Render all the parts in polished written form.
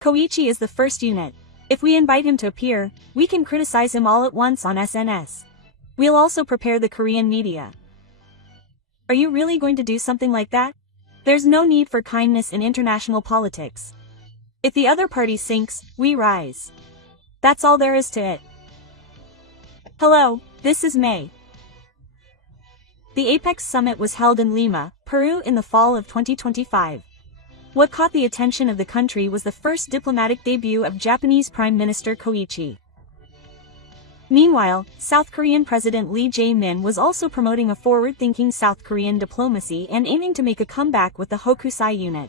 Koichi is the first unit. If we invite him to appear, we can criticize him all at once on SNS. We'll also prepare the Korean media. Are you really going to do something like that? There's no need for kindness in international politics. If the other party sinks, we rise. That's all there is to it. Hello, this is May. The Apex Summit was held in Lima, Peru in the fall of 2025. What caught the attention of the country was the first diplomatic debut of Japanese Prime Minister Koichi. Meanwhile, South Korean President Lee Jae-min was also promoting a forward-thinking South Korean diplomacy and aiming to make a comeback with the Hokusai unit.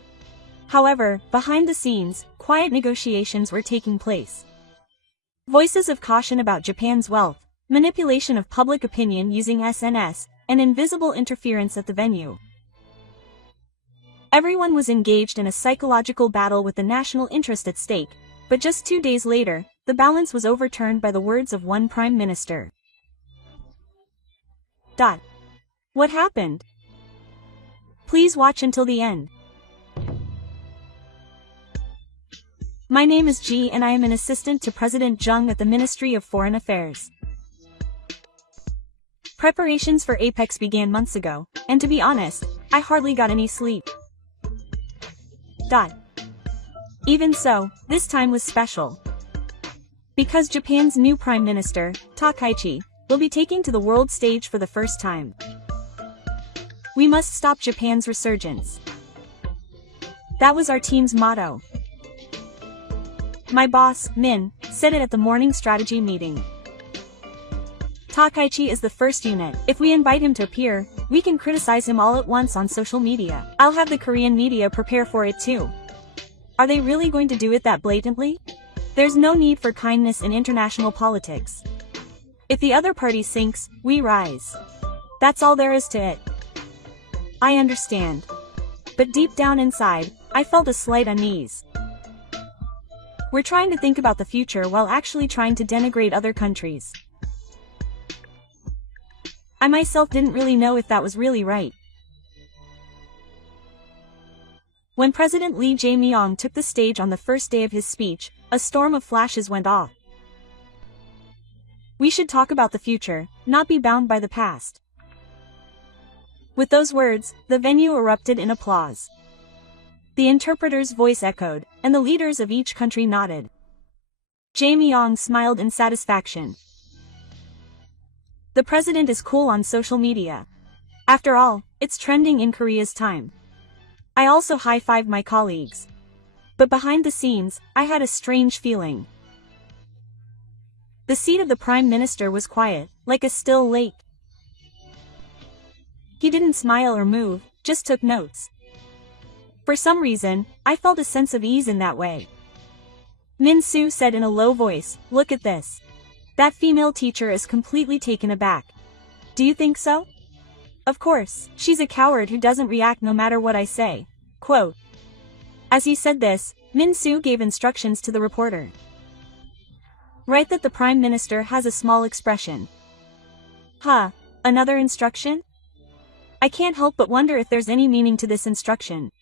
However, behind the scenes, quiet negotiations were taking place. Voices of caution about Japan's wealth, manipulation of public opinion using SNS, and invisible interference at the venue. Everyone was engaged in a psychological battle with the national interest at stake, but just 2 days later, the balance was overturned by the words of one prime minister. What happened? Please watch until the end. My name is Ji and I am an assistant to President Jung at the Ministry of Foreign Affairs. Preparations for Apex began months ago, and to be honest, I hardly got any sleep. Even so, this time was special. Because Japan's new Prime Minister, Takaichi, will be taking to the world stage for the first time. We must stop Japan's resurgence. That was our team's motto. My boss, Min, said it at the morning strategy meeting. Takaichi is the first unit. If we invite him to appear, we can criticize him all at once on social media. I'll have the Korean media prepare for it too. Are they really going to do it that blatantly? There's no need for kindness in international politics. If the other party sinks, we rise. That's all there is to it. I understand. But deep down inside, I felt a slight unease. We're trying to think about the future while actually trying to denigrate other countries. I myself didn't really know if that was really right. When President Lee Jae-myung took the stage on the first day of his speech, a storm of flashes went off. We should talk about the future, not be bound by the past. With those words, the venue erupted in applause. The interpreter's voice echoed, and the leaders of each country nodded. Jae-myung smiled in satisfaction. The president is cool on social media. After all, it's trending in Korea's time. I also high-fived my colleagues. But behind the scenes, I had a strange feeling. The seat of the prime minister was quiet, like a still lake. He didn't smile or move, just took notes. For some reason, I felt a sense of ease in that way. Min-soo said in a low voice, "Look at this. That female teacher is completely taken aback. Do you think so? Of course, she's a coward who doesn't react no matter what I say." Quote. As he said this, Min-soo gave instructions to the reporter. Write that the Prime Minister has a small expression. Another instruction? I can't help but wonder if there's any meaning to this instruction.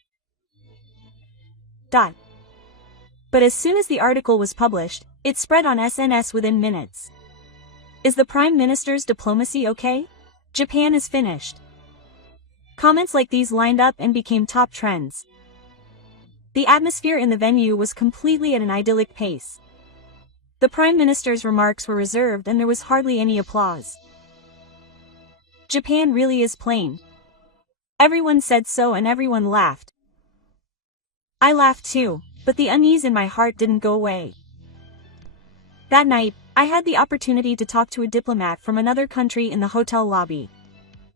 But as soon as the article was published, it spread on SNS within minutes. Is the Prime Minister's diplomacy okay? Japan is finished. Comments like these lined up and became top trends. The atmosphere in the venue was completely at an idyllic pace. The Prime Minister's remarks were reserved and there was hardly any applause. Japan really is plain. Everyone said so and everyone laughed. I laughed too, but the unease in my heart didn't go away. That night, I had the opportunity to talk to a diplomat from another country in the hotel lobby.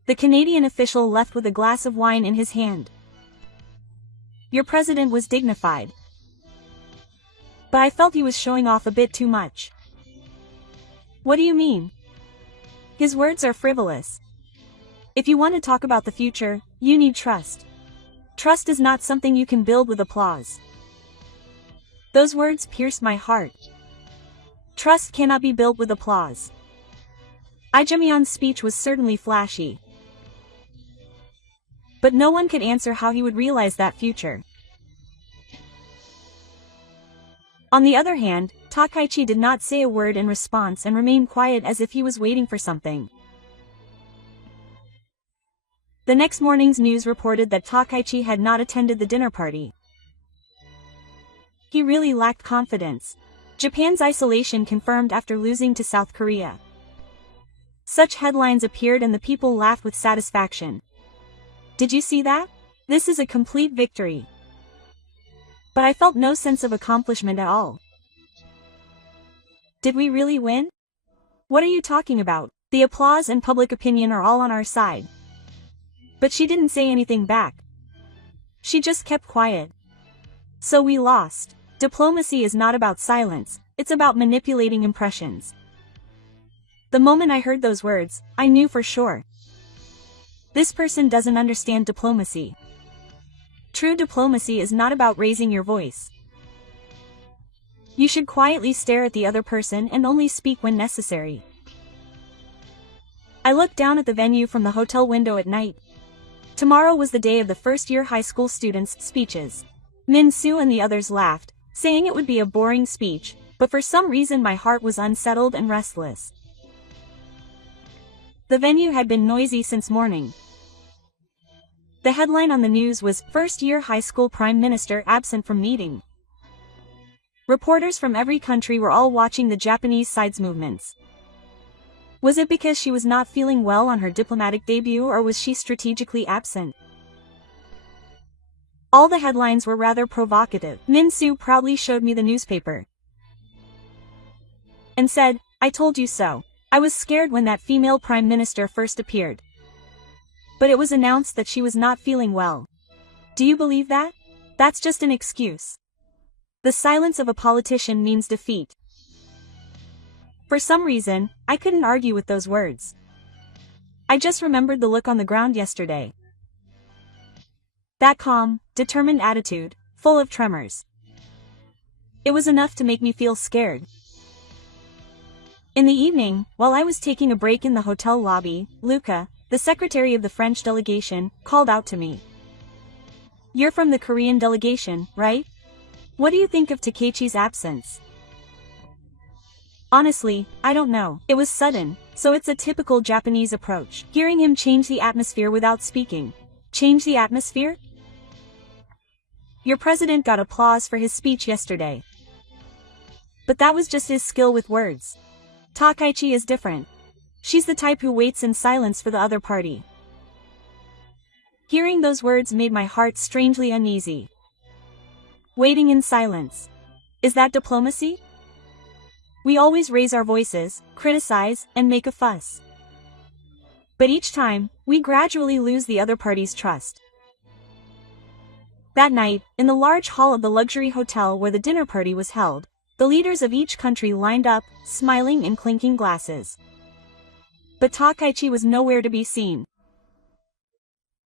The Canadian official left with a glass of wine in his hand. Your president was dignified. But I felt he was showing off a bit too much. What do you mean? His words are frivolous. If you want to talk about the future, you need trust. Trust is not something you can build with applause. Those words pierced my heart. Trust cannot be built with applause. Jae-myung's speech was certainly flashy. But no one could answer how he would realize that future. On the other hand, Takaichi did not say a word in response and remained quiet as if he was waiting for something. The next morning's news reported that Takaichi had not attended the dinner party. He really lacked confidence. Japan's isolation confirmed after losing to South Korea. Such headlines appeared and the people laughed with satisfaction. Did you see that? This is a complete victory. But I felt no sense of accomplishment at all. Did we really win? What are you talking about? The applause and public opinion are all on our side. But she didn't say anything back. She just kept quiet. So we lost. Diplomacy is not about silence, it's about manipulating impressions. The moment I heard those words, I knew for sure. This person doesn't understand diplomacy. True diplomacy is not about raising your voice. You should quietly stare at the other person and only speak when necessary. I looked down at the venue from the hotel window at night. Tomorrow was the day of the first-year high school students' speeches. Min-soo and the others laughed, saying it would be a boring speech, but for some reason my heart was unsettled and restless. The venue had been noisy since morning. The headline on the news was, "First-year high school prime minister absent from meeting." Reporters from every country were all watching the Japanese side's movements. Was it because she was not feeling well on her diplomatic debut, or was she strategically absent? All the headlines were rather provocative. Min-soo proudly showed me the newspaper and said, "I told you so. I was scared when that female prime minister first appeared. But it was announced that she was not feeling well. Do you believe that? That's just an excuse. The silence of a politician means defeat." For some reason, I couldn't argue with those words. I just remembered the look on the ground yesterday. That calm, determined attitude, full of tremors. It was enough to make me feel scared. In the evening, while I was taking a break in the hotel lobby, Luca, the secretary of the French delegation, called out to me. "You're from the Korean delegation, right? What do you think of Takaichi's absence?" Honestly, I don't know. It was sudden, so it's a typical Japanese approach. Hearing him change the atmosphere without speaking. Change the atmosphere? Your president got applause for his speech yesterday. But that was just his skill with words. Takaichi is different. She's the type who waits in silence for the other party. Hearing those words made my heart strangely uneasy. Waiting in silence. Is that diplomacy? We always raise our voices, criticize, and make a fuss. But each time, we gradually lose the other party's trust. That night, in the large hall of the luxury hotel where the dinner party was held, the leaders of each country lined up, smiling and clinking glasses. But Takaichi was nowhere to be seen.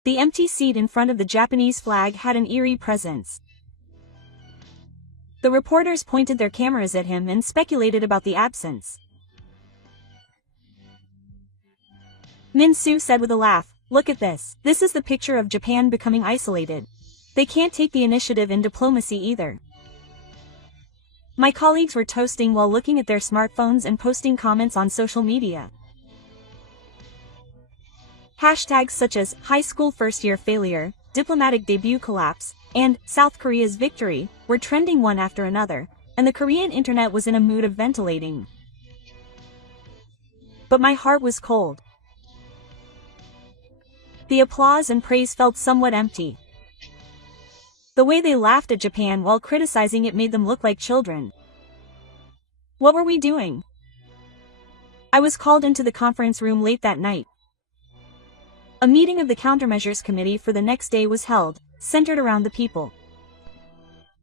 The empty seat in front of the Japanese flag had an eerie presence. The reporters pointed their cameras at him and speculated about the absence. Min-soo said with a laugh, "Look at this. This is the picture of Japan becoming isolated. They can't take the initiative in diplomacy either." My colleagues were toasting while looking at their smartphones and posting comments on social media. Hashtags such as "high school first-year failure," "diplomatic debut collapse," and "South Korea's victory" were trending one after another, and the Korean internet was in a mood of ventilating. But my heart was cold. The applause and praise felt somewhat empty. The way they laughed at Japan while criticizing it made them look like children. What were we doing? I was called into the conference room late that night. A meeting of the countermeasures committee for the next day was held, centered around the people.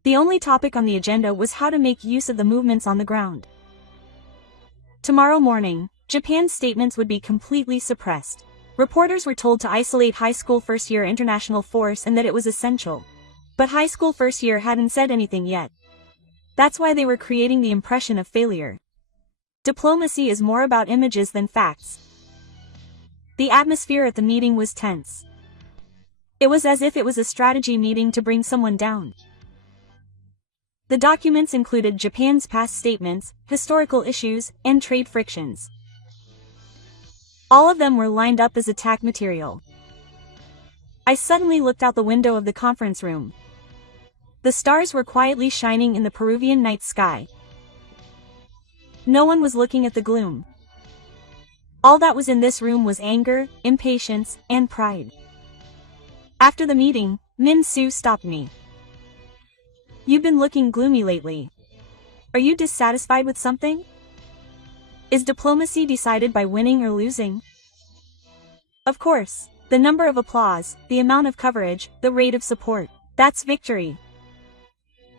The only topic on the agenda was how to make use of the movements on the ground. Tomorrow morning, Japan's statements would be completely suppressed. Reporters were told to isolate high school first-year international force and that it was essential. But high school first-year hadn't said anything yet. That's why they were creating the impression of failure. Diplomacy is more about images than facts. The atmosphere at the meeting was tense. It was as if it was a strategy meeting to bring someone down. The documents included Japan's past statements, historical issues, and trade frictions. All of them were lined up as attack material. I suddenly looked out the window of the conference room. The stars were quietly shining in the Peruvian night sky. No one was looking at the gloom. All that was in this room was anger, impatience, and pride. After the meeting, Min-soo stopped me. "You've been looking gloomy lately. Are you dissatisfied with something? Is diplomacy decided by winning or losing?" Of course, the number of applause, the amount of coverage, the rate of support, that's victory.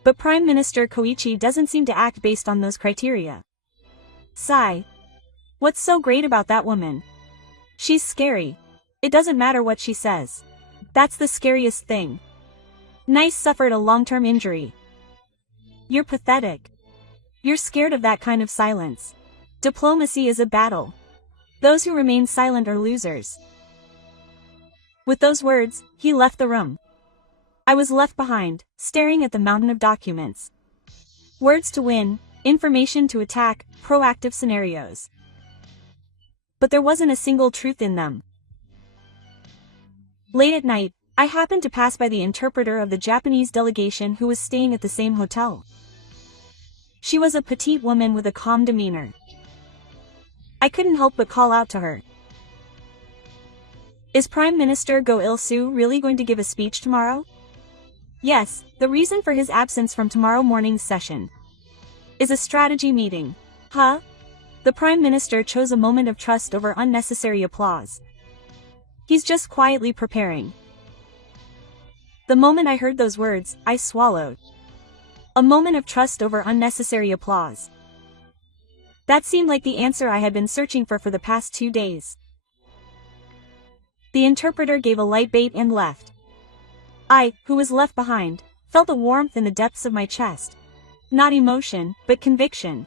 But Prime Minister Koichi doesn't seem to act based on those criteria. Sigh. What's so great about that woman? She's scary. It doesn't matter what she says. That's the scariest thing. Nice suffered a long-term injury. You're pathetic. You're scared of that kind of silence. Diplomacy is a battle. Those who remain silent are losers. With those words, he left the room. I was left behind, staring at the mountain of documents. Words to win, information to attack, proactive scenarios. But there wasn't a single truth in them. Late at night, I happened to pass by the interpreter of the Japanese delegation who was staying at the same hotel. She was a petite woman with a calm demeanor. I couldn't help but call out to her. "Is Prime Minister Go Il-soo really going to give a speech tomorrow?" "Yes, the reason for his absence from tomorrow morning's session is a strategy meeting." "Huh?" The Prime Minister chose a moment of trust over unnecessary applause. He's just quietly preparing. The moment I heard those words, I swallowed. A moment of trust over unnecessary applause. That seemed like the answer I had been searching for the past 2 days. The interpreter gave a light bait and left. I, who was left behind, felt a warmth in the depths of my chest. Not emotion, but conviction.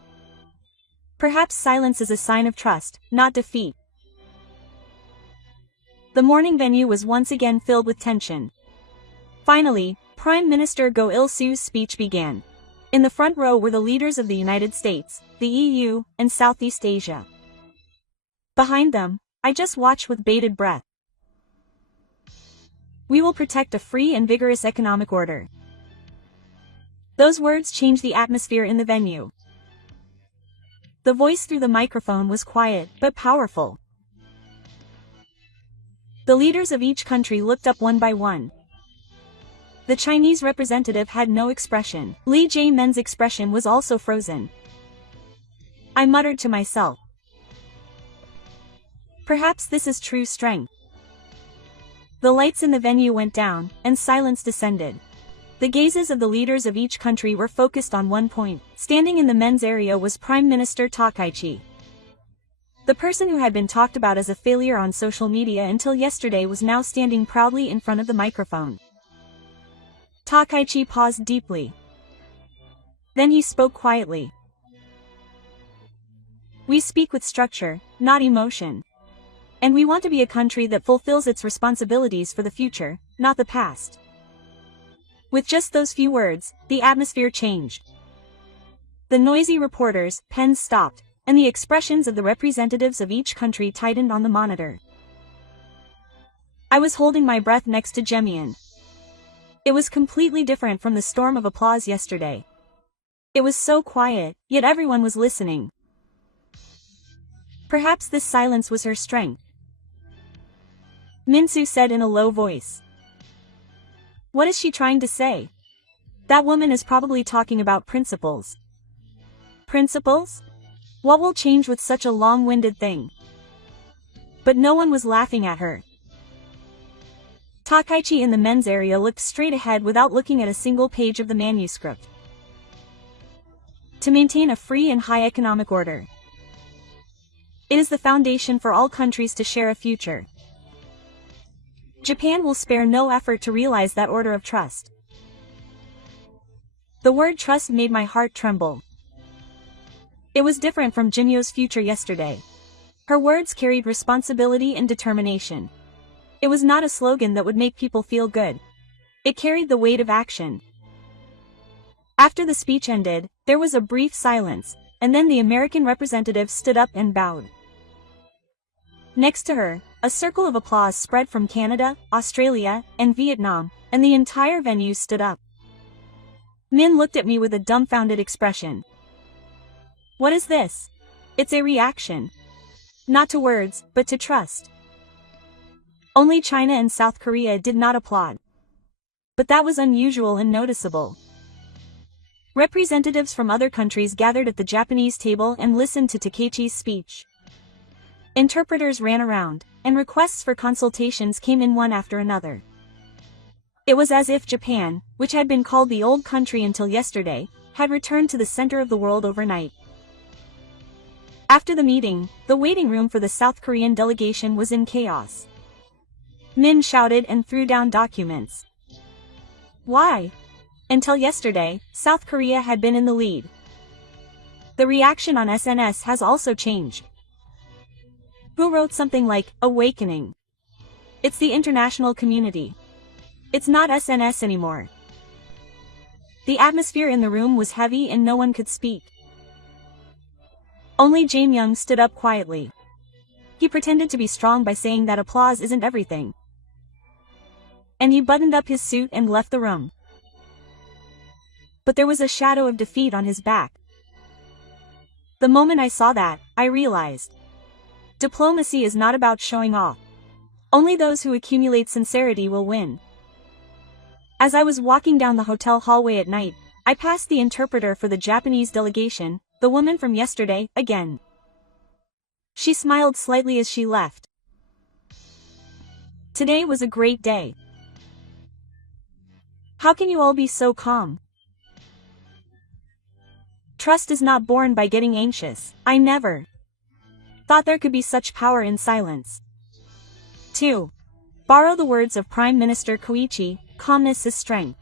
Perhaps silence is a sign of trust, not defeat. The morning venue was once again filled with tension. Finally, Prime Minister Go Il-soo's speech began. In the front row were the leaders of the United States, the EU, and Southeast Asia. Behind them, I just watched with bated breath. "We will protect a free and vigorous economic order." Those words changed the atmosphere in the venue. The voice through the microphone was quiet, but powerful. The leaders of each country looked up one by one. The Chinese representative had no expression. Li Jae-men's expression was also frozen. I muttered to myself. Perhaps this is true strength. The lights in the venue went down, and silence descended. The gazes of the leaders of each country were focused on one point. Standing in the men's area was Prime Minister Takaichi. The person who had been talked about as a failure on social media until yesterday was now standing proudly in front of the microphone. Takaichi paused deeply. Then he spoke quietly. "We speak with structure, not emotion. And we want to be a country that fulfills its responsibilities for the future, not the past." With just those few words, the atmosphere changed. The noisy reporters' pens stopped, and the expressions of the representatives of each country tightened on the monitor. I was holding my breath next to Jemian. It was completely different from the storm of applause yesterday. It was so quiet, yet everyone was listening. Perhaps this silence was her strength. Min-soo said in a low voice. "What is she trying to say? That woman is probably talking about principles." Principles? What will change with such a long-winded thing? But no one was laughing at her. Takaichi in the men's area looked straight ahead without looking at a single page of the manuscript. To maintain a free and high economic order. It is the foundation for all countries to share a future. Japan will spare no effort to realize that order of trust. The word trust made my heart tremble. It was different from Jinyo's future yesterday. Her words carried responsibility and determination. It was not a slogan that would make people feel good. It carried the weight of action. After the speech ended, there was a brief silence, and then the American representative stood up and bowed. Next to her, a circle of applause spread from Canada, Australia, and Vietnam, and the entire venue stood up. Min looked at me with a dumbfounded expression. What is this? It's a reaction. Not to words, but to trust. Only China and South Korea did not applaud. But that was unusual and noticeable. Representatives from other countries gathered at the Japanese table and listened to Takechi's speech. Interpreters ran around, and requests for consultations came in one after another. It was as if Japan, which had been called the old country until yesterday, had returned to the center of the world overnight. After the meeting, the waiting room for the South Korean delegation was in chaos. Min shouted and threw down documents. Why? Until yesterday, South Korea had been in the lead. The reaction on SNS has also changed. Who wrote something like, "Awakening"? It's the international community. It's not SNS anymore. The atmosphere in the room was heavy and no one could speak. Only Jae Myung stood up quietly. He pretended to be strong by saying that applause isn't everything. And he buttoned up his suit and left the room. But there was a shadow of defeat on his back. The moment I saw that, I realized. Diplomacy is not about showing off. Only those who accumulate sincerity will win. As I was walking down the hotel hallway at night, I passed the interpreter for the Japanese delegation, the woman from yesterday, again. She smiled slightly as she left. Today was a great day. How can you all be so calm? Trust is not born by getting anxious. I never thought there could be such power in silence. 2. Borrow the words of Prime Minister Koichi, calmness is strength.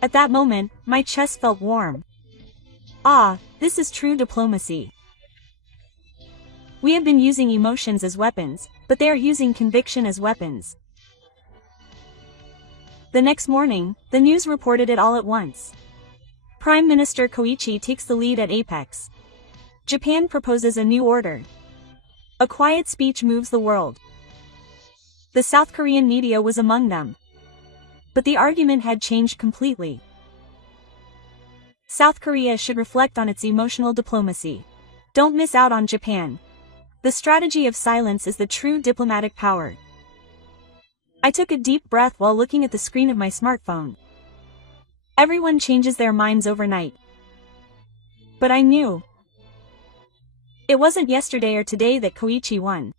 At that moment, my chest felt warm. Ah, this is true diplomacy. We have been using emotions as weapons, but they are using conviction as weapons. The next morning, the news reported it all at once. Prime Minister Koichi takes the lead at Apex. Japan proposes a new order. A quiet speech moves the world. The South Korean media was among them. But the argument had changed completely. South Korea should reflect on its emotional diplomacy. Don't miss out on Japan. The strategy of silence is the true diplomatic power. I took a deep breath while looking at the screen of my smartphone. Everyone changes their minds overnight. But I knew. It wasn't yesterday or today that Koichi won.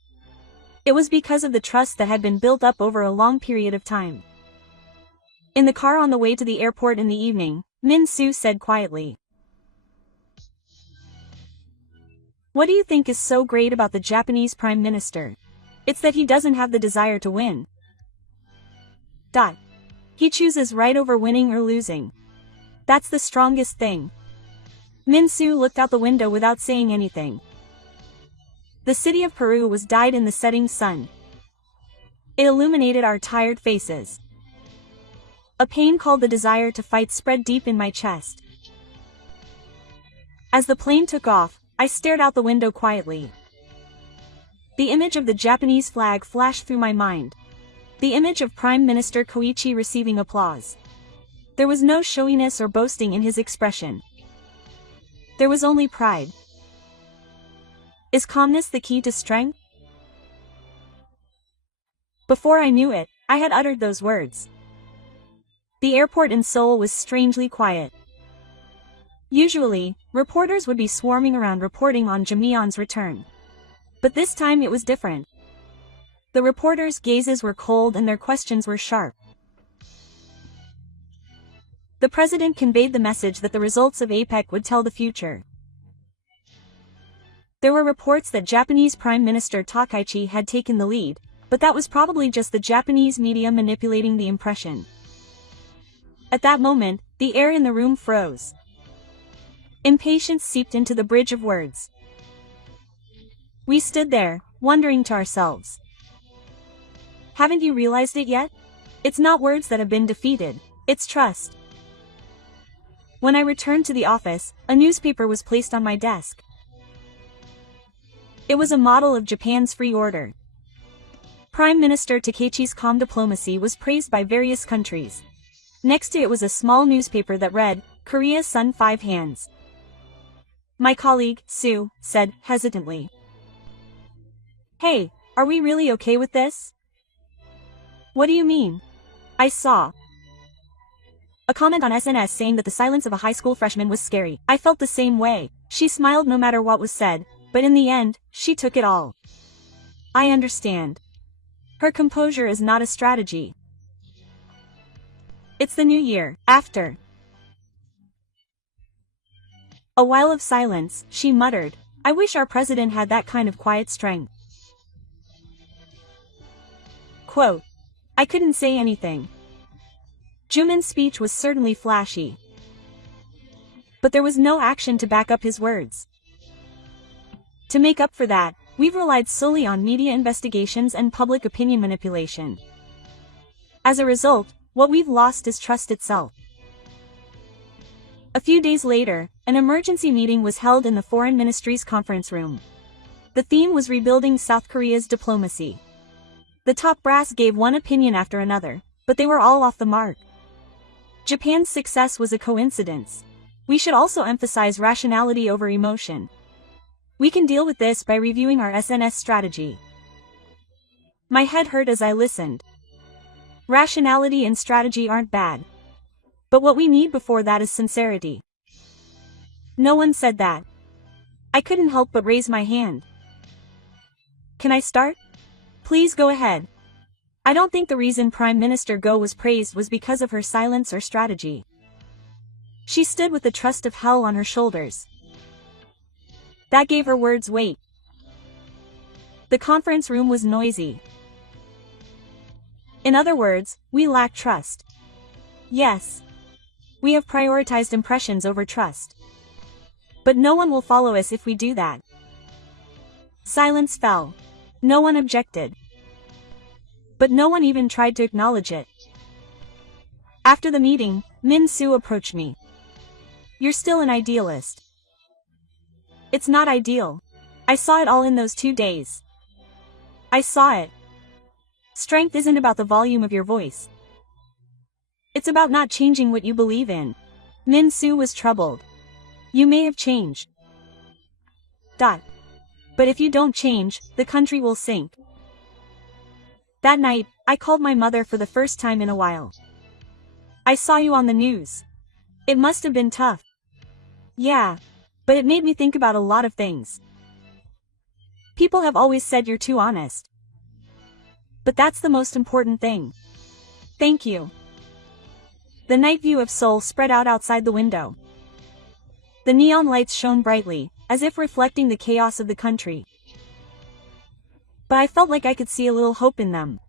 It was because of the trust that had been built up over a long period of time. In the car on the way to the airport in the evening, Min Soo said quietly. What do you think is so great about the Japanese Prime Minister? It's that he doesn't have the desire to win. He chooses right over winning or losing. That's the strongest thing. Min Soo looked out the window without saying anything. The city of Peru was dyed in the setting sun. It illuminated our tired faces. A pain called the desire to fight spread deep in my chest. As the plane took off, I stared out the window quietly. The image of the Japanese flag flashed through my mind. The image of Prime Minister Koichi receiving applause. There was no showiness or boasting in his expression. There was only pride. Is calmness the key to strength? Before I knew it, I had uttered those words. The airport in Seoul was strangely quiet. Usually, reporters would be swarming around reporting on Jamyeon's return. But this time it was different. The reporters' gazes were cold and their questions were sharp. The president conveyed the message that the results of APEC would tell the future. There were reports that Japanese Prime Minister Takaichi had taken the lead, but that was probably just the Japanese media manipulating the impression. At that moment, the air in the room froze. Impatience seeped into the bridge of words. We stood there, wondering to ourselves. Haven't you realized it yet? It's not words that have been defeated, it's trust. When I returned to the office, a newspaper was placed on my desk. It was a model of Japan's free order. Prime Minister Takechi's calm diplomacy was praised by various countries. Next to it was a small newspaper that read, Korea's Sun 5 Hands. My colleague, Sue, said, hesitantly. Hey, are we really okay with this? What do you mean? I saw a comment on SNS saying that the silence of a high school freshman was scary. I felt the same way. She smiled no matter what was said, but in the end, she took it all. I understand. Her composure is not a strategy. It's the new year. After a while of silence, she muttered, I wish our president had that kind of quiet strength. Quote, I couldn't say anything. Juman's speech was certainly flashy. But there was no action to back up his words. To make up for that, we've relied solely on media investigations and public opinion manipulation. As a result, what we've lost is trust itself. A few days later, an emergency meeting was held in the Foreign Ministry's conference room. The theme was rebuilding South Korea's diplomacy. The top brass gave one opinion after another, but they were all off the mark. Japan's success was a coincidence. We should also emphasize rationality over emotion. We can deal with this by reviewing our SNS strategy. My head hurt as I listened. Rationality and strategy aren't bad. But what we need before that is sincerity. No one said that. I couldn't help but raise my hand. Can I start? Please go ahead. I don't think the reason Prime Minister Go was praised was because of her silence or strategy. She stood with the trust of hell on her shoulders. That gave her words weight. The conference room was noisy. In other words, we lack trust. Yes. We have prioritized impressions over trust. But no one will follow us if we do that. Silence fell. No one objected. But no one even tried to acknowledge it. After the meeting, Min Soo approached me. You're still an idealist. It's not ideal. I saw it all in those 2 days. I saw it. Strength isn't about the volume of your voice. It's about not changing what you believe in. Min Soo was troubled. You may have changed. But if you don't change, the country will sink. That night, I called my mother for the first time in a while. I saw you on the news. It must have been tough. Yeah. But it made me think about a lot of things. People have always said you're too honest. But that's the most important thing. Thank you. The night view of Seoul spread out outside the window. The neon lights shone brightly, as if reflecting the chaos of the country. But I felt like I could see a little hope in them.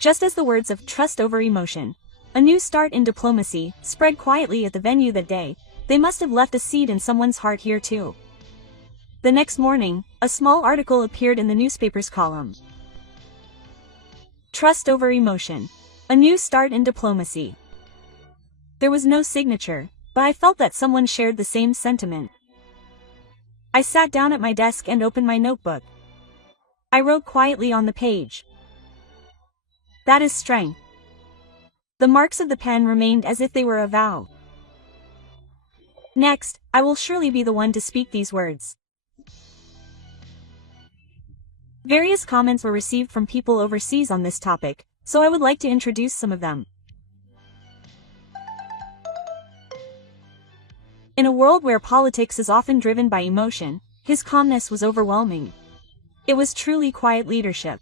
Just as the words of trust over emotion, a new start in diplomacy, spread quietly at the venue that day, they must have left a seed in someone's heart here too. The next morning, a small article appeared in the newspaper's column. Trust over emotion. A new start in diplomacy. There was no signature, but I felt that someone shared the same sentiment. I sat down at my desk and opened my notebook. I wrote quietly on the page. That is strength. The marks of the pen remained as if they were a vow. Next, I will surely be the one to speak these words. Various comments were received from people overseas on this topic, so I would like to introduce some of them. In a world where politics is often driven by emotion, his calmness was overwhelming. It was truly quiet leadership.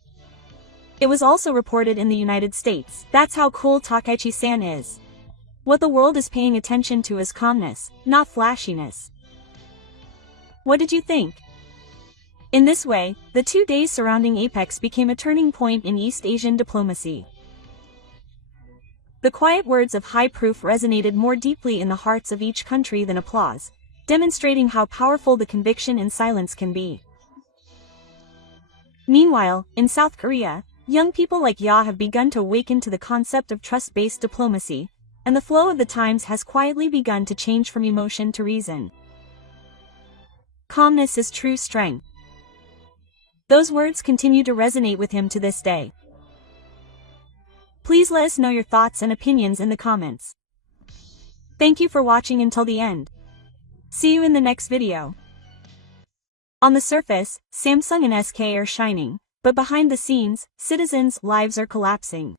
It was also reported in the United States. That's how cool Takechi-san is. What the world is paying attention to is calmness, not flashiness. What did you think? In this way, the 2 days surrounding Apex became a turning point in East Asian diplomacy. The quiet words of high proof resonated more deeply in the hearts of each country than applause, demonstrating how powerful the conviction in silence can be. Meanwhile, in South Korea, young people like Ya have begun to awaken to the concept of trust-based diplomacy, and the flow of the times has quietly begun to change from emotion to reason. Calmness is true strength. Those words continue to resonate with him to this day. Please let us know your thoughts and opinions in the comments. Thank you for watching until the end. See you in the next video. On the surface, Samsung and SK are shining, but behind the scenes, citizens' lives are collapsing.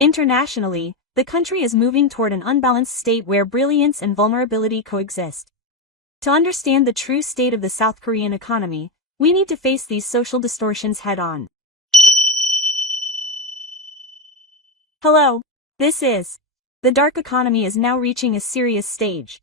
Internationally, the country is moving toward an unbalanced state where brilliance and vulnerability coexist. To understand the true state of the South Korean economy, we need to face these social distortions head-on. Hello, this is. The dark economy is now reaching a serious stage.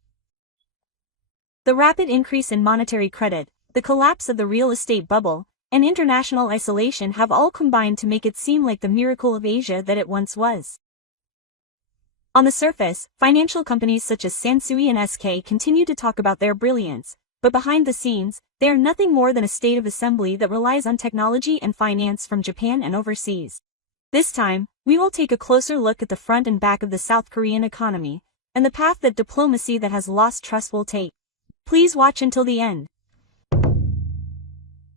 The rapid increase in monetary credit, the collapse of the real estate bubble, and international isolation have all combined to make it seem like the miracle of Asia that it once was. On the surface, financial companies such as Sansui and SK continue to talk about their brilliance, but behind the scenes, they are nothing more than a state of assembly that relies on technology and finance from Japan and overseas. This time, we will take a closer look at the front and back of the South Korean economy, and the path that diplomacy that has lost trust will take. Please watch until the end.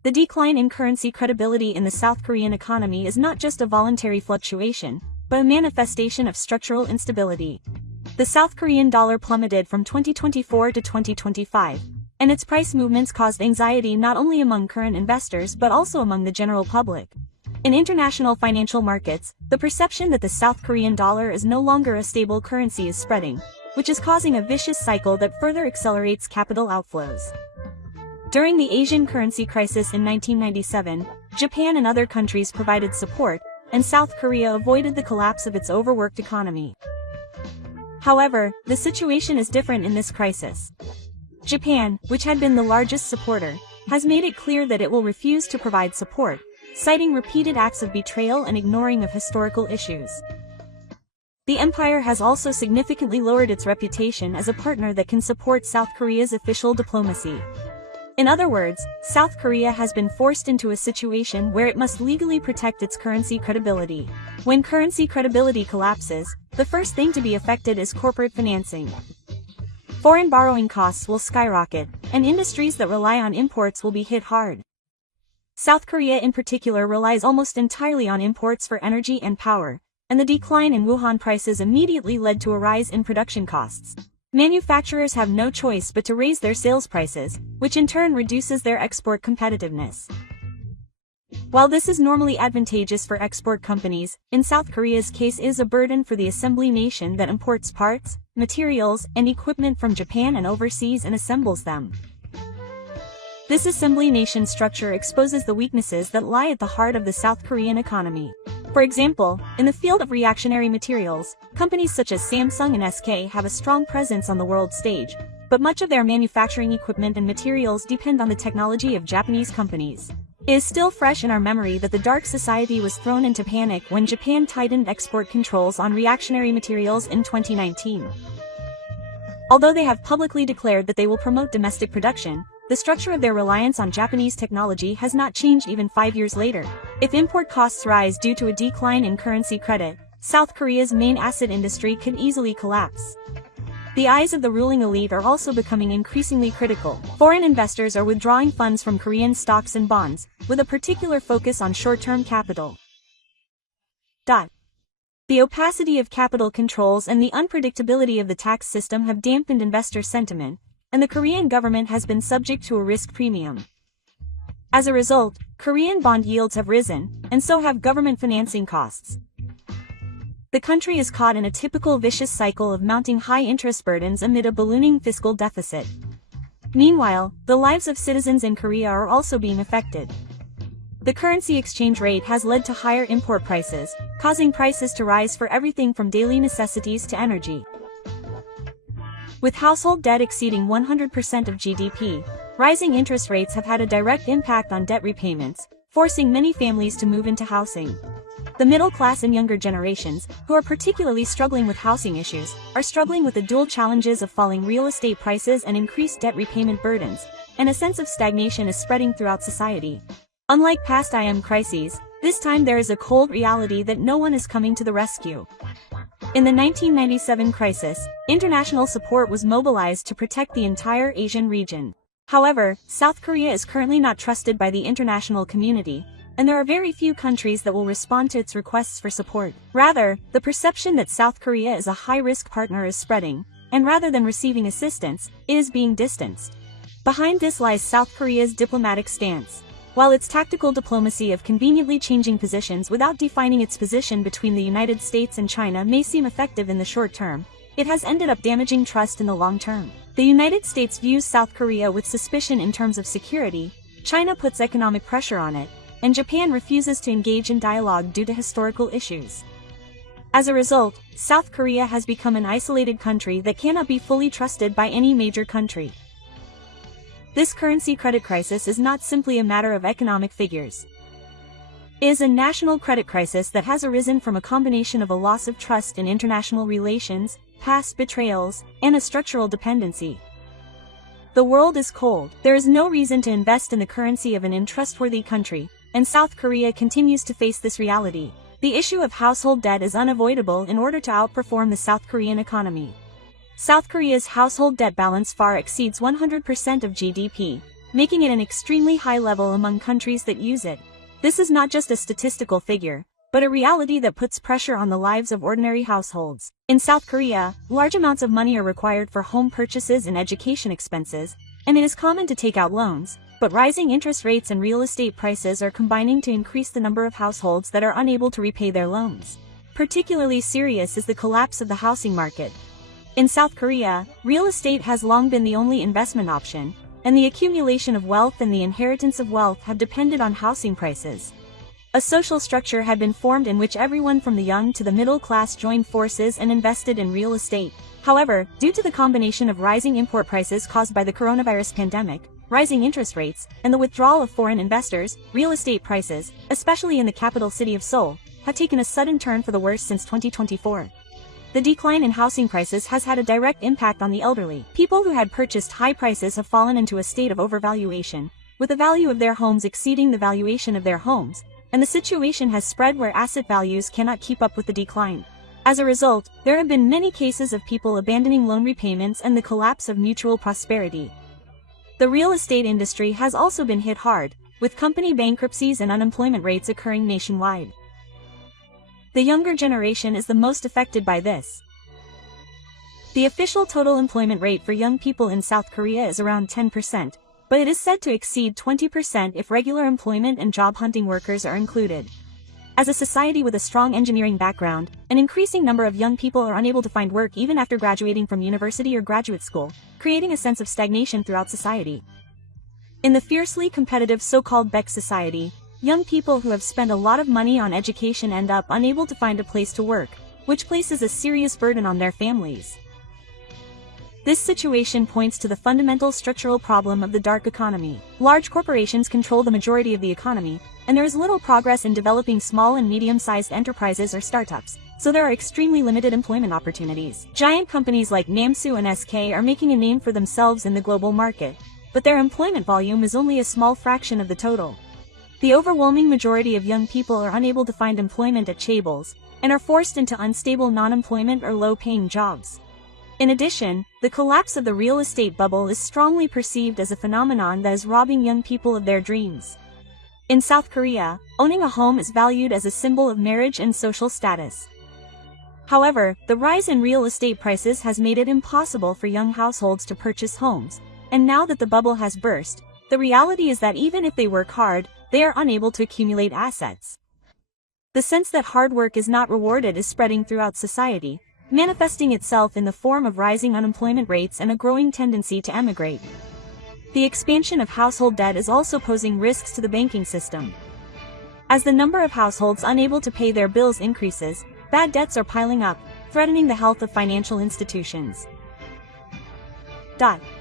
The decline in currency credibility in the South Korean economy is not just a voluntary fluctuation, but a manifestation of structural instability. The South Korean dollar plummeted from 2024 to 2025, and its price movements caused anxiety not only among current investors but also among the general public. In international financial markets, the perception that the South Korean dollar is no longer a stable currency is spreading, which is causing a vicious cycle that further accelerates capital outflows. During the Asian currency crisis in 1997, Japan and other countries provided support, and South Korea avoided the collapse of its overworked economy. However, the situation is different in this crisis. Japan, which had been the largest supporter, has made it clear that it will refuse to provide support, citing repeated acts of betrayal and ignoring of historical issues. The empire has also significantly lowered its reputation as a partner that can support South Korea's official diplomacy. In other words, South Korea has been forced into a situation where it must legally protect its currency credibility. When currency credibility collapses, the first thing to be affected is corporate financing. Foreign borrowing costs will skyrocket, and industries that rely on imports will be hit hard. South Korea in particular relies almost entirely on imports for energy and power, and the decline in Wuhan prices immediately led to a rise in production costs. Manufacturers have no choice but to raise their sales prices, which in turn reduces their export competitiveness. While this is normally advantageous for export companies, in South Korea's case is a burden for the assembly nation that imports parts, materials, and equipment from Japan and overseas and assembles them. This assembly nation structure exposes the weaknesses that lie at the heart of the South Korean economy. For example, in the field of reactionary materials, companies such as Samsung and SK have a strong presence on the world stage, but much of their manufacturing equipment and materials depend on the technology of Japanese companies. It is still fresh in our memory that the Dark Society was thrown into panic when Japan tightened export controls on reactionary materials in 2019. Although they have publicly declared that they will promote domestic production, the structure of their reliance on Japanese technology has not changed even 5 years later. If import costs rise due to a decline in currency credit, South Korea's main asset industry could easily collapse. The eyes of the ruling elite are also becoming increasingly critical. Foreign investors are withdrawing funds from Korean stocks and bonds, with a particular focus on short-term capital. The opacity of capital controls and the unpredictability of the tax system have dampened investor sentiment, and the Korean government has been subject to a risk premium. As a result, Korean bond yields have risen, and so have government financing costs. The country is caught in a typical vicious cycle of mounting high interest burdens amid a ballooning fiscal deficit. Meanwhile, the lives of citizens in Korea are also being affected. The currency exchange rate has led to higher import prices, causing prices to rise for everything from daily necessities to energy. With household debt exceeding 100% of GDP, rising interest rates have had a direct impact on debt repayments, forcing many families to move into housing. The middle class and younger generations, who are particularly struggling with housing issues, are struggling with the dual challenges of falling real estate prices and increased debt repayment burdens, and a sense of stagnation is spreading throughout society. Unlike past IM crises, this time there is a cold reality that no one is coming to the rescue. In the 1997 crisis, international support was mobilized to protect the entire Asian region. However, South Korea is currently not trusted by the international community, and there are very few countries that will respond to its requests for support. Rather, the perception that South Korea is a high-risk partner is spreading, and rather than receiving assistance, it is being distanced. Behind this lies South Korea's diplomatic stance. While its tactical diplomacy of conveniently changing positions without defining its position between the United States and China may seem effective in the short term, it has ended up damaging trust in the long term. The United States views South Korea with suspicion in terms of security, China puts economic pressure on it, and Japan refuses to engage in dialogue due to historical issues. As a result, South Korea has become an isolated country that cannot be fully trusted by any major country. This currency credit crisis is not simply a matter of economic figures. It is a national credit crisis that has arisen from a combination of a loss of trust in international relations, past betrayals, and a structural dependency. The world is cold, there is no reason to invest in the currency of an untrustworthy country, and South Korea continues to face this reality. The issue of household debt is unavoidable in order to outperform the South Korean economy. South Korea's household debt balance far exceeds 100% of GDP, making it an extremely high level among countries that use it. This is not just a statistical figure, but a reality that puts pressure on the lives of ordinary households. In South Korea, large amounts of money are required for home purchases and education expenses, and it is common to take out loans, but rising interest rates and real estate prices are combining to increase the number of households that are unable to repay their loans. Particularly serious is the collapse of the housing market. In South Korea, real estate has long been the only investment option, and the accumulation of wealth and the inheritance of wealth have depended on housing prices. A social structure had been formed in which everyone from the young to the middle class joined forces and invested in real estate. However, due to the combination of rising import prices caused by the coronavirus pandemic, rising interest rates, and the withdrawal of foreign investors, real estate prices, especially in the capital city of Seoul, have taken a sudden turn for the worse since 2024. The decline in housing prices has had a direct impact on the elderly. People who had purchased high prices have fallen into a state of overvaluation, with the value of their homes exceeding the valuation of their homes, and the situation has spread where asset values cannot keep up with the decline. As a result, there have been many cases of people abandoning loan repayments and the collapse of mutual prosperity. The real estate industry has also been hit hard, with company bankruptcies and unemployment rates occurring nationwide. The younger generation is the most affected by this. The official total employment rate for young people in South Korea is around 10%, but it is said to exceed 20% if regular employment and job hunting workers are included. As a society with a strong engineering background, an increasing number of young people are unable to find work even after graduating from university or graduate school, creating a sense of stagnation throughout society. In the fiercely competitive so-called Beck society, young people who have spent a lot of money on education end up unable to find a place to work, which places a serious burden on their families. This situation points to the fundamental structural problem of the dark economy. Large corporations control the majority of the economy, and there is little progress in developing small and medium-sized enterprises or startups, so there are extremely limited employment opportunities. Giant companies like Namsu and SK are making a name for themselves in the global market, but their employment volume is only a small fraction of the total. The overwhelming majority of young people are unable to find employment at chaebols, and are forced into unstable non-employment or low-paying jobs. In addition, the collapse of the real estate bubble is strongly perceived as a phenomenon that is robbing young people of their dreams. In South Korea, owning a home is valued as a symbol of marriage and social status. However, the rise in real estate prices has made it impossible for young households to purchase homes, and now that the bubble has burst, the reality is that even if they work hard, they are unable to accumulate assets. The sense that hard work is not rewarded is spreading throughout society, manifesting itself in the form of rising unemployment rates and a growing tendency to emigrate. The expansion of household debt is also posing risks to the banking system. As the number of households unable to pay their bills increases, bad debts are piling up, threatening the health of financial institutions.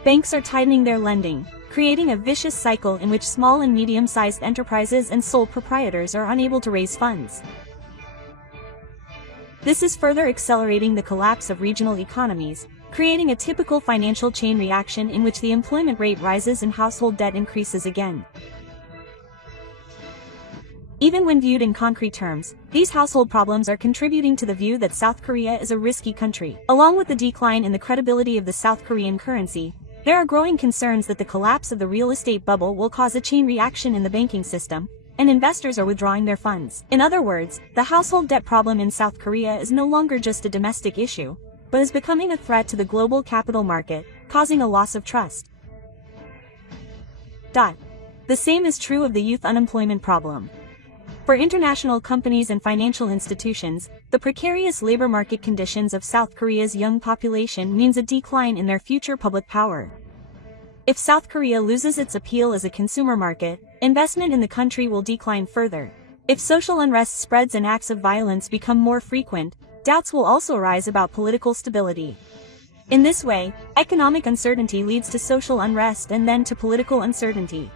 Banks are tightening their lending, creating a vicious cycle in which small and medium-sized enterprises and sole proprietors are unable to raise funds. This is further accelerating the collapse of regional economies, creating a typical financial chain reaction in which the employment rate rises and household debt increases again. Even when viewed in concrete terms, these household problems are contributing to the view that South Korea is a risky country. Along with the decline in the credibility of the South Korean currency, there are growing concerns that the collapse of the real estate bubble will cause a chain reaction in the banking system, and investors are withdrawing their funds. In other words, the household debt problem in South Korea is no longer just a domestic issue, but is becoming a threat to the global capital market, causing a loss of trust. The same is true of the youth unemployment problem. For international companies and financial institutions, the precarious labor market conditions of South Korea's young population means a decline in their future public power. If South Korea loses its appeal as a consumer market, investment in the country will decline further. If social unrest spreads and acts of violence become more frequent, doubts will also arise about political stability. In this way, economic uncertainty leads to social unrest and then to political uncertainty.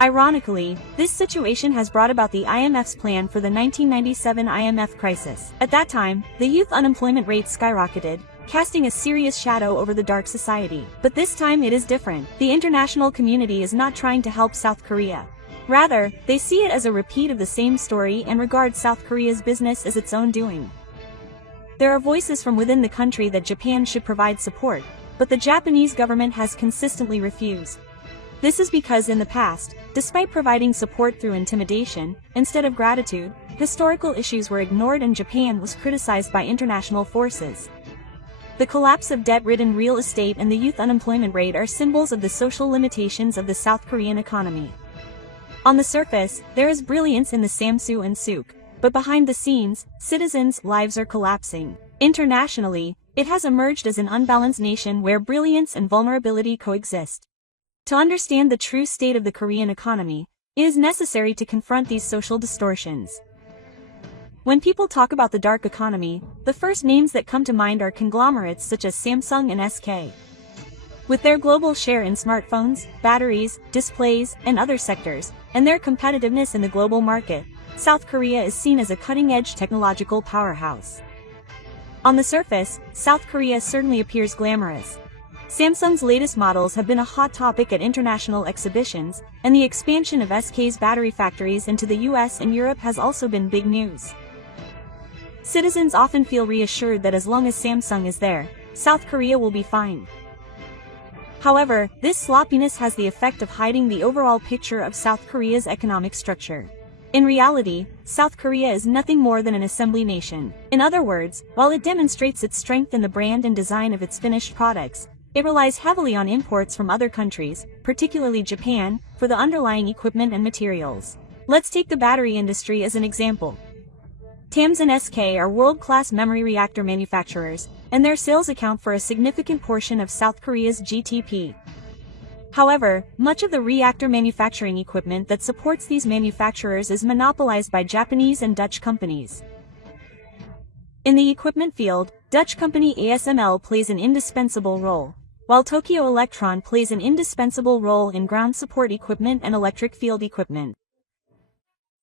Ironically, this situation has brought about the IMF's plan for the 1997 IMF crisis. At that time, the youth unemployment rate skyrocketed, casting a serious shadow over the dark society. But this time it is different. The international community is not trying to help South Korea. Rather, they see it as a repeat of the same story and regard South Korea's business as its own doing. There are voices from within the country that Japan should provide support, but the Japanese government has consistently refused. This is because in the past, despite providing support through intimidation, instead of gratitude, historical issues were ignored and Japan was criticized by international forces. The collapse of debt-ridden real estate and the youth unemployment rate are symbols of the social limitations of the South Korean economy. On the surface, there is brilliance in the Samsu and Suk, but behind the scenes, citizens' lives are collapsing. Internationally, it has emerged as an unbalanced nation where brilliance and vulnerability coexist. To understand the true state of the Korean economy, it is necessary to confront these social distortions. When people talk about the dark economy, the first names that come to mind are conglomerates such as Samsung and SK. With their global share in smartphones, batteries, displays, and other sectors, and their competitiveness in the global market, South Korea is seen as a cutting-edge technological powerhouse. On the surface, South Korea certainly appears glamorous. Samsung's latest models have been a hot topic at international exhibitions, and the expansion of SK's battery factories into the US and Europe has also been big news. Citizens often feel reassured that as long as Samsung is there, South Korea will be fine. However, this sloppiness has the effect of hiding the overall picture of South Korea's economic structure. In reality, South Korea is nothing more than an assembly nation. In other words, while it demonstrates its strength in the brand and design of its finished products, it relies heavily on imports from other countries, particularly Japan, for the underlying equipment and materials. Let's take the battery industry as an example. TAMS and SK are world-class memory reactor manufacturers, and their sales account for a significant portion of South Korea's GDP. However, much of the reactor manufacturing equipment that supports these manufacturers is monopolized by Japanese and Dutch companies. In the equipment field, Dutch company ASML plays an indispensable role, while Tokyo Electron plays an indispensable role in ground support equipment and electric field equipment.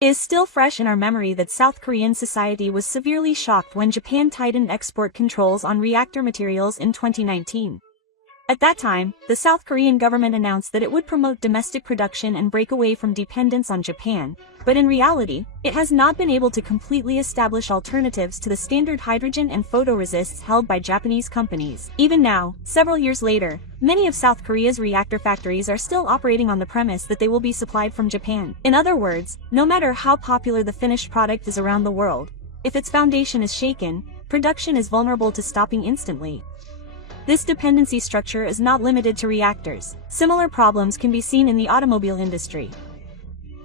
It is still fresh in our memory that South Korean society was severely shocked when Japan tightened export controls on reactor materials in 2019. At that time, the South Korean government announced that it would promote domestic production and break away from dependence on Japan, but in reality, it has not been able to completely establish alternatives to the standard hydrogen and photoresists held by Japanese companies. Even now, several years later, many of South Korea's reactor factories are still operating on the premise that they will be supplied from Japan. In other words, no matter how popular the finished product is around the world, if its foundation is shaken, production is vulnerable to stopping instantly. This dependency structure is not limited to reactors. Similar problems can be seen in the automobile industry.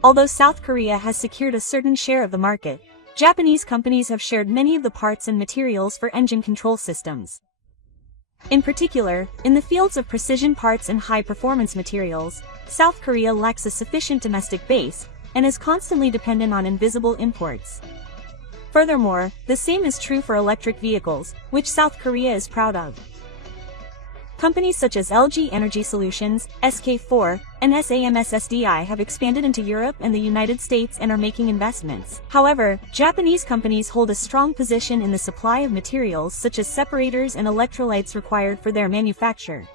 Although South Korea has secured a certain share of the market, Japanese companies have shared many of the parts and materials for engine control systems. In particular, in the fields of precision parts and high-performance materials, South Korea lacks a sufficient domestic base, and is constantly dependent on invisible imports. Furthermore, the same is true for electric vehicles, which South Korea is proud of. Companies such as LG Energy Solutions, SK4, and SAMSSDI have expanded into Europe and the United States and are making investments. However, Japanese companies hold a strong position in the supply of materials such as separators and electrolytes required for their manufacture.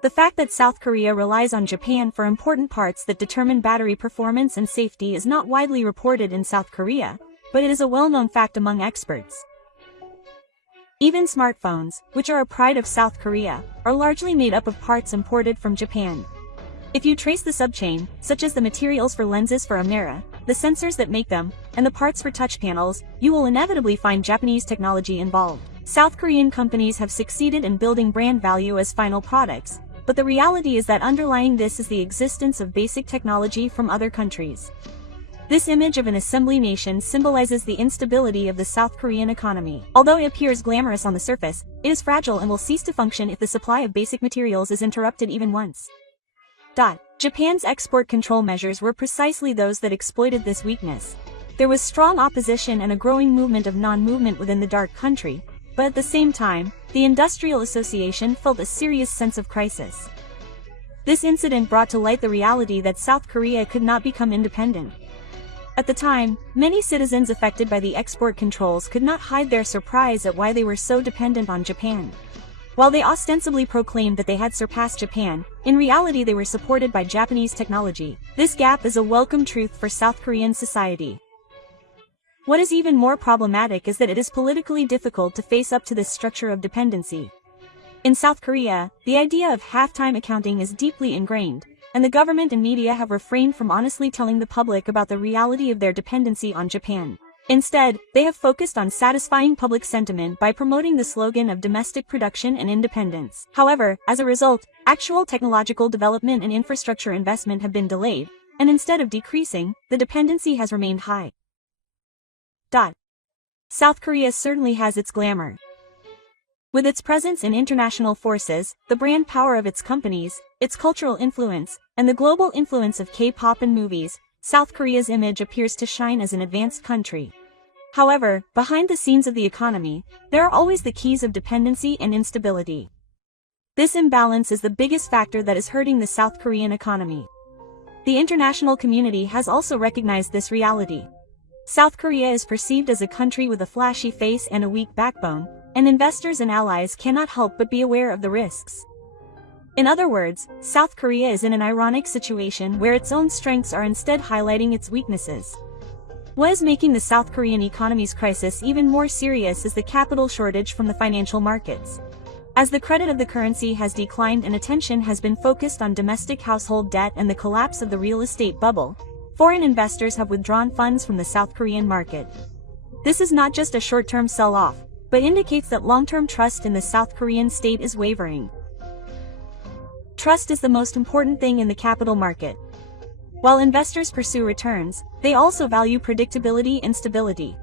The fact that South Korea relies on Japan for important parts that determine battery performance and safety is not widely reported in South Korea, but it is a well-known fact among experts. Even smartphones, which are a pride of South Korea, are largely made up of parts imported from Japan. If you trace the subchain, such as the materials for lenses for a mirror, the sensors that make them, and the parts for touch panels, you will inevitably find Japanese technology involved. South Korean companies have succeeded in building brand value as final products, but the reality is that underlying this is the existence of basic technology from other countries. This image of an assembly nation symbolizes the instability of the South Korean economy. Although it appears glamorous on the surface, it is fragile and will cease to function if the supply of basic materials is interrupted even once. Japan's export control measures were precisely those that exploited this weakness. There was strong opposition and a growing movement of non-movement within the dark country, but at the same time, the Industrial Association felt a serious sense of crisis. This incident brought to light the reality that South Korea could not become independent. At the time, many citizens affected by the export controls could not hide their surprise at why they were so dependent on Japan. While they ostensibly proclaimed that they had surpassed Japan, in reality they were supported by Japanese technology. This gap is a welcome truth for South Korean society. What is even more problematic is that it is politically difficult to face up to this structure of dependency. In South Korea, the idea of half-time accounting is deeply ingrained, and the government and media have refrained from honestly telling the public about the reality of their dependency on Japan. Instead, they have focused on satisfying public sentiment by promoting the slogan of domestic production and independence. However, as a result, actual technological development and infrastructure investment have been delayed, and instead of decreasing, the dependency has remained high. South Korea certainly has its glamour. With its presence in international forces, the brand power of its companies, its cultural influence, and the global influence of K-pop and movies, South Korea's image appears to shine as an advanced country. However, behind the scenes of the economy, there are always the keys of dependency and instability. This imbalance is the biggest factor that is hurting the South Korean economy. The international community has also recognized this reality. South Korea is perceived as a country with a flashy face and a weak backbone, and investors and allies cannot help but be aware of the risks. In other words, South Korea is in an ironic situation where its own strengths are instead highlighting its weaknesses. What is making the South Korean economy's crisis even more serious is the capital shortage from the financial markets. As the credit of the currency has declined and attention has been focused on domestic household debt and the collapse of the real estate bubble, foreign investors have withdrawn funds from the South Korean market. This is not just a short-term sell-off, but indicates that long-term trust in the South Korean state is wavering. Trust is the most important thing in the capital market. While investors pursue returns, they also value predictability and stability.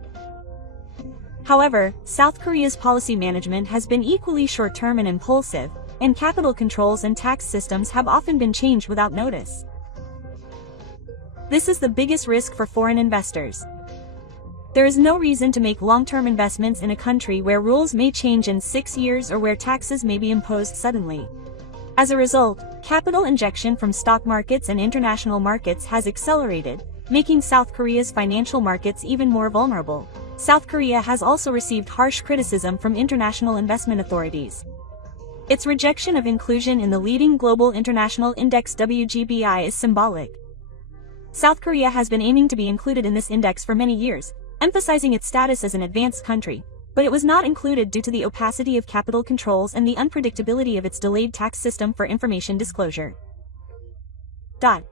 However, South Korea's policy management has been equally short-term and impulsive, and capital controls and tax systems have often been changed without notice. This is the biggest risk for foreign investors. There is no reason to make long-term investments in a country where rules may change in 6 years or where taxes may be imposed suddenly. As a result, capital injection from stock markets and international markets has accelerated, making South Korea's financial markets even more vulnerable. South Korea has also received harsh criticism from international investment authorities. Its rejection of inclusion in the leading global international index WGBI is symbolic. South Korea has been aiming to be included in this index for many years, emphasizing its status as an advanced country, but it was not included due to the opacity of capital controls and the unpredictability of its delayed tax system for information disclosure.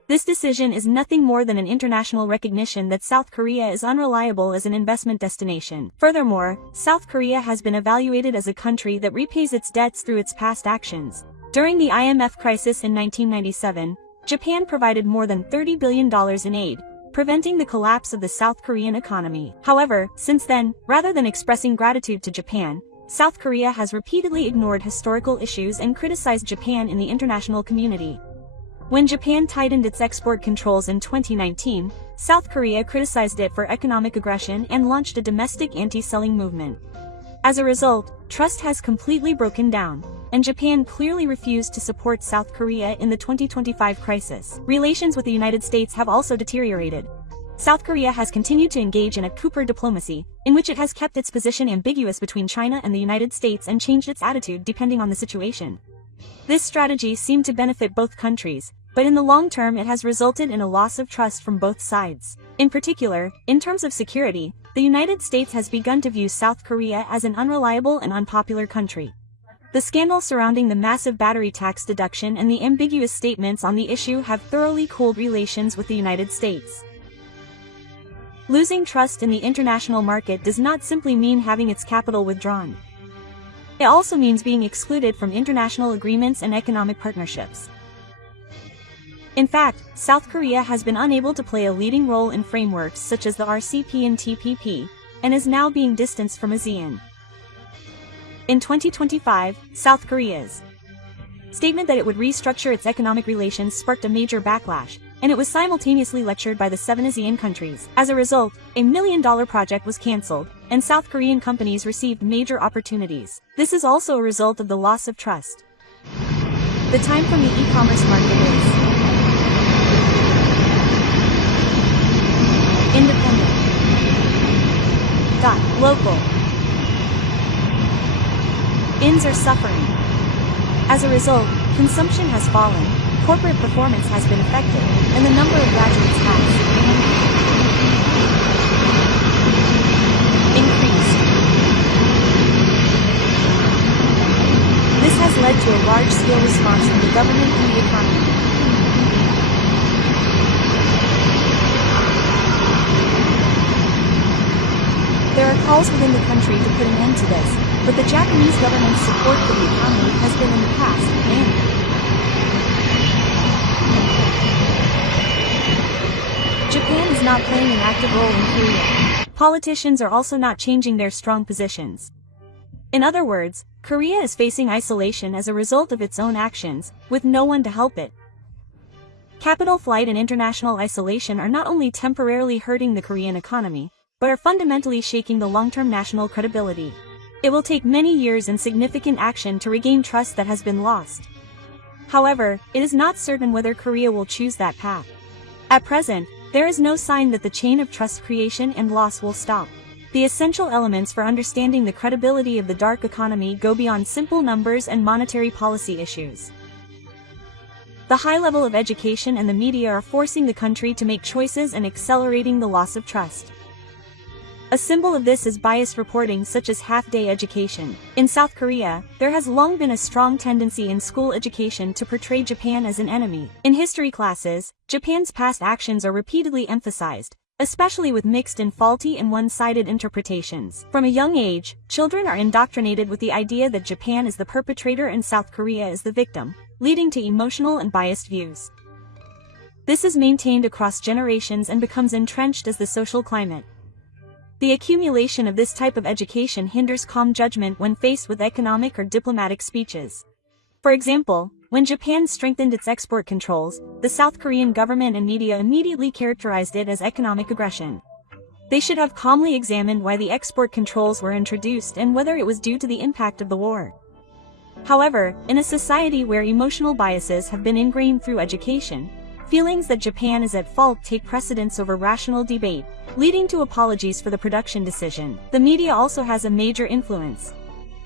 This decision is nothing more than an international recognition that South Korea is unreliable as an investment destination. Furthermore, South Korea has been evaluated as a country that repays its debts through its past actions. During the IMF crisis in 1997, Japan provided more than $30 billion in aid, preventing the collapse of the South Korean economy. However, since then, rather than expressing gratitude to Japan, South Korea has repeatedly ignored historical issues and criticized Japan in the international community. When Japan tightened its export controls in 2019, South Korea criticized it for economic aggression and launched a domestic anti-selling movement. As a result, trust has completely broken down, and Japan clearly refused to support South Korea in the 2025 crisis. Relations with the United States have also deteriorated. South Korea has continued to engage in a Cooper diplomacy, in which it has kept its position ambiguous between China and the United States and changed its attitude depending on the situation. This strategy seemed to benefit both countries, but in the long term it has resulted in a loss of trust from both sides. In particular, in terms of security, the United States has begun to view South Korea as an unreliable and unpopular country. The scandal surrounding the massive battery tax deduction and the ambiguous statements on the issue have thoroughly cooled relations with the United States. Losing trust in the international market does not simply mean having its capital withdrawn. It also means being excluded from international agreements and economic partnerships. In fact, South Korea has been unable to play a leading role in frameworks such as the RCEP and TPP, and is now being distanced from ASEAN. In 2025, South Korea's statement that it would restructure its economic relations sparked a major backlash, and it was simultaneously lectured by the 7 ASEAN countries. As a result, a $1 million project was cancelled, and South Korean companies received major opportunities. This is also a result of the loss of trust. The time from the e-commerce market is independent. Local. Inns are suffering. As a result, consumption has fallen, corporate performance has been affected, and the number of graduates has increased. This has led to a large-scale response from the government and the economy. There are calls within the country to put an end to this, but the Japanese government's support for the economy has been in the past, and Japan is not playing an active role in Korea. Politicians are also not changing their strong positions. In other words, Korea is facing isolation as a result of its own actions, with no one to help it. Capital flight and international isolation are not only temporarily hurting the Korean economy, but are fundamentally shaking the long-term national credibility. It will take many years and significant action to regain trust that has been lost. However, it is not certain whether Korea will choose that path. At present, there is no sign that the chain of trust creation and loss will stop. The essential elements for understanding the credibility of the dark economy go beyond simple numbers and monetary policy issues. The high level of education and the media are forcing the country to make choices and accelerating the loss of trust. A symbol of this is biased reporting such as half-day education. In South Korea, there has long been a strong tendency in school education to portray Japan as an enemy. In history classes, Japan's past actions are repeatedly emphasized, especially with mixed and faulty and one-sided interpretations. From a young age, children are indoctrinated with the idea that Japan is the perpetrator and South Korea is the victim, leading to emotional and biased views. This is maintained across generations and becomes entrenched as the social climate. The accumulation of this type of education hinders calm judgment when faced with economic or diplomatic speeches. For example, when Japan strengthened its export controls, the South Korean government and media immediately characterized it as economic aggression. They should have calmly examined why the export controls were introduced and whether it was due to the impact of the war. However, in a society where emotional biases have been ingrained through education, feelings that Japan is at fault take precedence over rational debate, leading to apologies for the production decision. The media also has a major influence.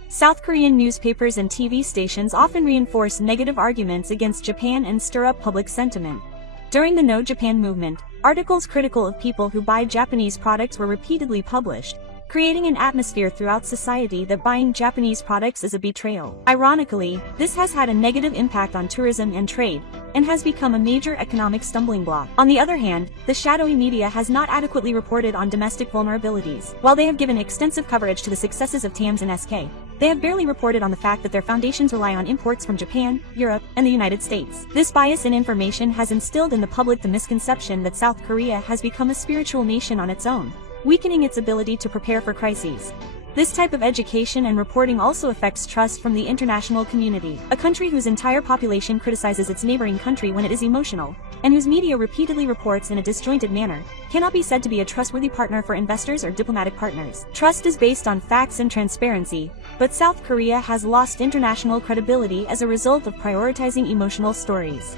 South Korean newspapers and TV stations often reinforce negative arguments against Japan and stir up public sentiment. During the No Japan movement, articles critical of people who buy Japanese products were repeatedly published, creating an atmosphere throughout society that buying Japanese products is a betrayal. Ironically, this has had a negative impact on tourism and trade, and has become a major economic stumbling block. On the other hand, the shadowy media has not adequately reported on domestic vulnerabilities. While they have given extensive coverage to the successes of TAMS and SK, they have barely reported on the fact that their foundations rely on imports from Japan, Europe, and the United States. This bias in information has instilled in the public the misconception that South Korea has become a spiritual nation on its own, weakening its ability to prepare for crises. This type of education and reporting also affects trust from the international community. A country whose entire population criticizes its neighboring country when it is emotional, and whose media repeatedly reports in a disjointed manner, cannot be said to be a trustworthy partner for investors or diplomatic partners. Trust is based on facts and transparency, but South Korea has lost international credibility as a result of prioritizing emotional stories.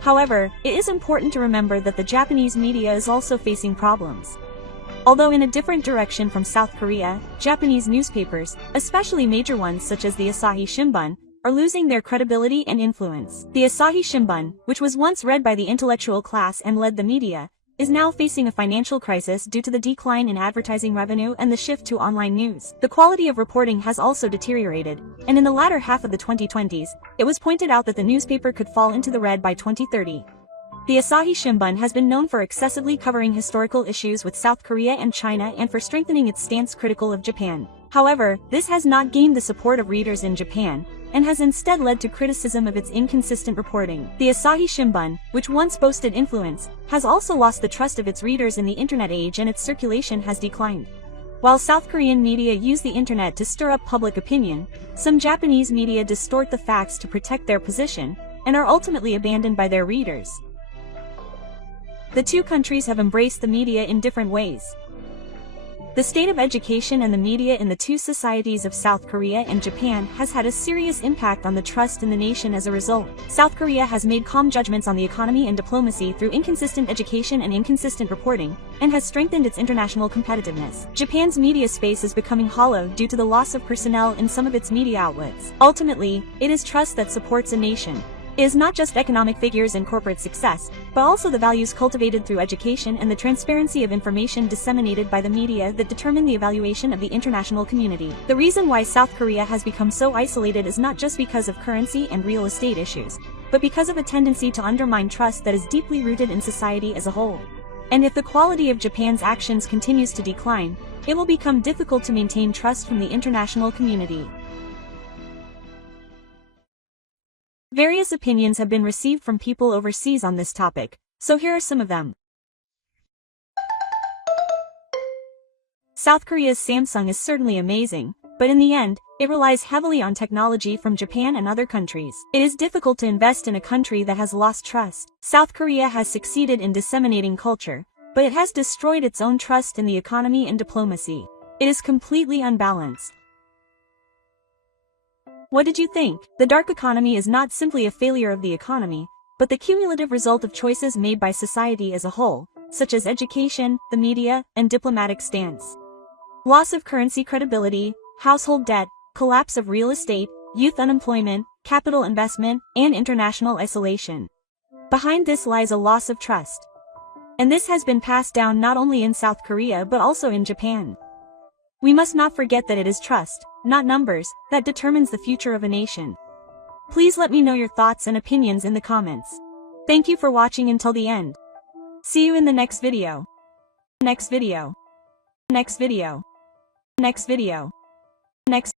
However, it is important to remember that the Japanese media is also facing problems. Although in a different direction from South Korea, Japanese newspapers, especially major ones such as the Asahi Shimbun, are losing their credibility and influence. The Asahi Shimbun, which was once read by the intellectual class and led the media, is now facing a financial crisis due to the decline in advertising revenue and the shift to online news. The quality of reporting has also deteriorated, and in the latter half of the 2020s, it was pointed out that the newspaper could fall into the red by 2030. The Asahi Shimbun has been known for excessively covering historical issues with South Korea and China and for strengthening its stance critical of Japan. However, this has not gained the support of readers in Japan, and has instead led to criticism of its inconsistent reporting. The Asahi Shimbun, which once boasted influence, has also lost the trust of its readers in the internet age and its circulation has declined. While South Korean media use the internet to stir up public opinion, some Japanese media distort the facts to protect their position, and are ultimately abandoned by their readers. The two countries have embraced the media in different ways. The state of education and the media in the two societies of South Korea and Japan has had a serious impact on the trust in the nation as a result. South Korea has made calm judgments on the economy and diplomacy through inconsistent education and inconsistent reporting, and has strengthened its international competitiveness. Japan's media space is becoming hollow due to the loss of personnel in some of its media outlets. Ultimately, it is trust that supports a nation. It is not just economic figures and corporate success, but also the values cultivated through education and the transparency of information disseminated by the media that determine the evaluation of the international community. The reason why South Korea has become so isolated is not just because of currency and real estate issues, but because of a tendency to undermine trust that is deeply rooted in society as a whole. And if the quality of Japan's actions continues to decline, it will become difficult to maintain trust from the international community. Various opinions have been received from people overseas on this topic, so here are some of them. South Korea's Samsung is certainly amazing, but in the end, it relies heavily on technology from Japan and other countries. It is difficult to invest in a country that has lost trust. South Korea has succeeded in disseminating culture, but it has destroyed its own trust in the economy and diplomacy. It is completely unbalanced. What did you think? The dark economy is not simply a failure of the economy, but the cumulative result of choices made by society as a whole, such as education, the media, and diplomatic stance. Loss of currency credibility, household debt, collapse of real estate, youth unemployment, capital investment, and international isolation. Behind this lies a loss of trust. And this has been passed down not only in South Korea but also in Japan. We must not forget that it is trust, not numbers, that determines the future of a nation. Please let me know your thoughts and opinions in the comments. Thank you for watching until the end. See you in the next video. Next video. Next video. Next video. Next